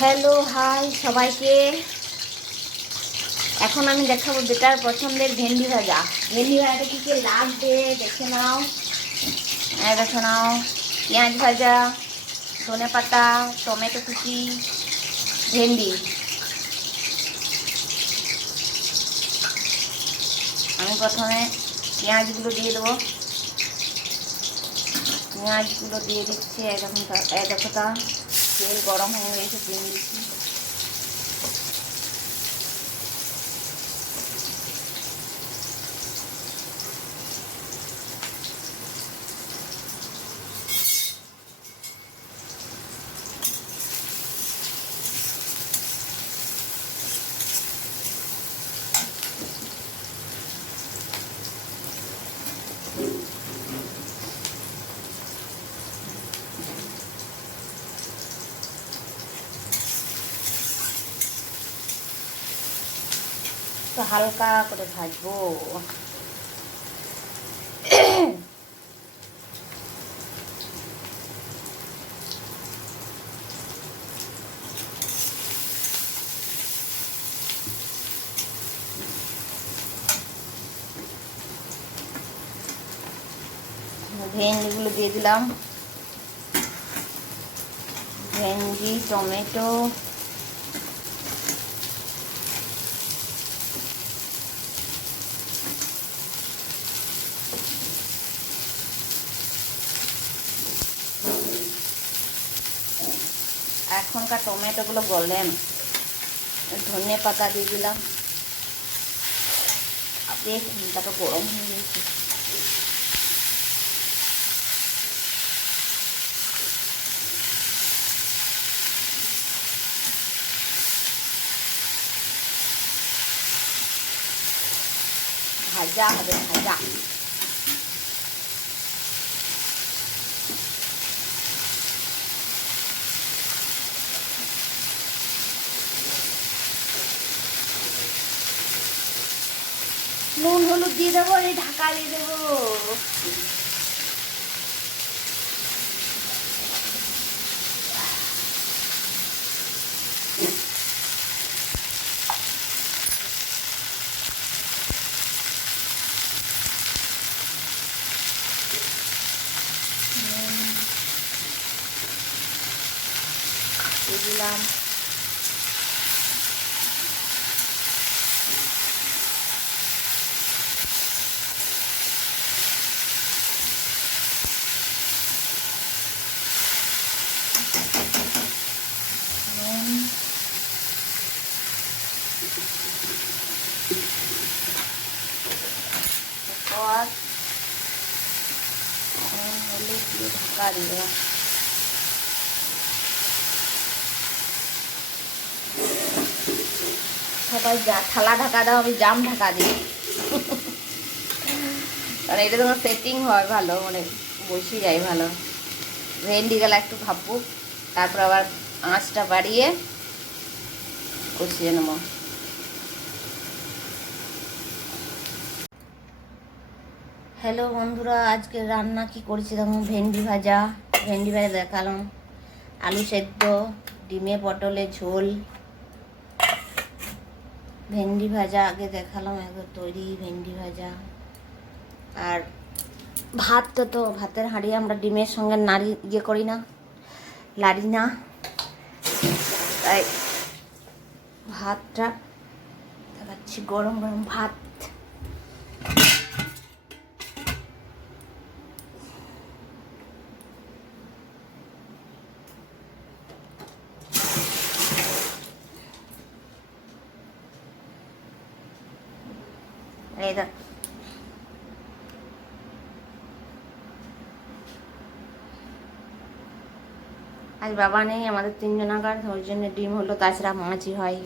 Hello hi সবাইকে। এখন আমি দেখাবো বেটার পছন্দের ভেন্ডি ভাজা। ভেন্ডি ভাজাটা কী কী লাগবে দেখে নাও। দেখে নাও, পেঁয়াজ ভাজা, ধনে পাতা, টমেটো কুচি, ভেন্ডি। আমি প্রথমে পেঁয়াজগুলো দিয়ে দেবো। পেঁয়াজগুলো দিয়ে দিচ্ছি। দেখো তা তেল গরম হয়ে গেছে, দিয়ে দিচ্ছি। তো হালকা করে ভাজবো। ভেন্ডিগুলো দিয়ে দিলাম। ভেন্ডি, টমেটো, এখনকার টমেটোগুলো গলেন, ধনে পাতা দিয়ে দিলাম। বেশ তারপর গরম হয়ে গেছে। ভাজা হবে, ভাজা। নুন হলুদ দিয়ে দেবো, এই ঢাকা দিয়ে দেবো। দিলাম হলুদ দিয়ে ঢাকা দিয়ে সবাই থালা ঢাকা দাও, আমি জাম ঢাকা দিই। কারণ এটা তোমার সেটিং হয় ভালো, মানে বসে যায় ভালো। ভেন্ডি গেলে একটু ভাবুক, তারপর আবার আঁচটা বাড়িয়ে কষিয়ে নেব। হ্যালো বন্ধুরা, আজকে রান্না কি করেছি দেখুন। ভেন্ডি ভাজা দেখালাম, আলু সেদ্ধ, ডিমে পটলের ঝোল, ভেন্ডি ভাজা আগে দেখালাম, একবার তৈরি ভেন্ডি ভাজা। আর ভাতটা তো ভাতের হাঁড়ি আমরা ডিমের সঙ্গে করি না, লাড়ি না, তাই ভাতটা দেখাচ্ছি। গরম গরম ভাত। এই দেখ, আজ বাবা নেই, আমাদের তিনজনাকার, ওই জন্য ডিম হলো, তাছাড়া মাছই হয়।